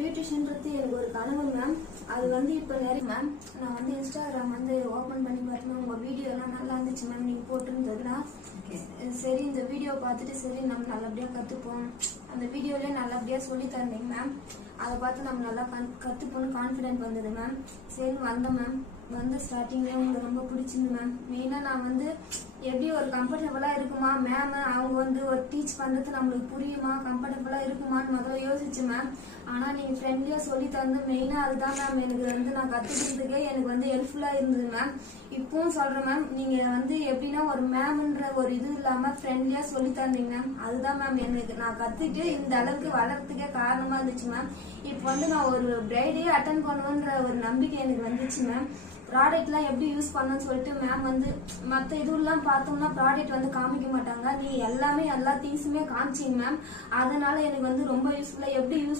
பியூட்டிஷியன்றது எனக்கு ஒரு கனவு மேம். அது வந்து இப்போ நிறைய மேம் நான் வந்து இன்ஸ்டாகிராம் வந்து ஓப்பன் பண்ணி பார்த்தேன். உங்கள் வீடியோலாம் நல்லா இருந்துச்சு மேம். நீங்கள் போட்டிருந்ததுன்னா சரி இந்த வீடியோ பார்த்துட்டு சரி நம்ம நல்லபடியாக கற்றுப்போம். அந்த வீடியோலேயே நல்லபடியாக சொல்லி தந்தீங்க மேம். அதை பார்த்து நம்ம நல்லா கற்றுப்போன்னு கான்ஃபிடென்ட் வந்தது மேம். சரி வந்தேன் மேம். வந்து ஸ்டார்டிங்லேயே உங்களுக்கு ரொம்ப பிடிச்சிருந்து மேம். மெயினாக நான் வந்து எப்படி ஒரு கம்ஃபர்டபுளாக இருக்குமா மேம், அவங்க வந்து ஒரு டீச் பண்ணுறது நம்மளுக்கு புரியுமா, கம்ஃபர்டபுளாக இருக்குமான்னு முதல்ல யோசிச்சு மேம். ஆனால் நீங்கள் ஃப்ரெண்ட்லியாக சொல்லி தந்து மெயினாக அதுதான் மேம் எனக்கு வந்து நான் கற்றுக்கிறதுக்கே எனக்கு வந்து ஹெல்ப்ஃபுல்லாக இருந்தது மேம். இப்பவும் சொல்கிறேன் மேம், நீங்கள் வந்து எப்படின்னா ஒரு மேம்ன்ற ஒரு இது இல்லாமல் ஃப்ரெண்ட்லியாக சொல்லி தந்தீங்க மேம். அதுதான் மேம் எனக்கு நான் கற்றுட்டு இந்த அளவுக்கு வளர்றதுக்கே காரணமாக இருந்துச்சு மேம். இப்போ வந்து நான் ஒரு பிரைடே அட்டன் பண்ணுவேன்ற ஒரு நம்பிக்கை எனக்கு வந்துச்சு மேம். ப்ராடக்ட்லாம் எப்படி யூஸ் பண்ணணும்னு சொல்லிட்டு மேம் வந்து மற்ற இதுலாம் பார்த்தோம்னா ப்ராடக்ட் வந்து காமிக்க மாட்டாங்க. நீ எல்லாமே எல்லா திங்ஸுமே காமிச்சிங்க மேம். அதனால எனக்கு வந்து ரொம்ப யூஸ்ஃபுல்லாக எப்படி யூஸ்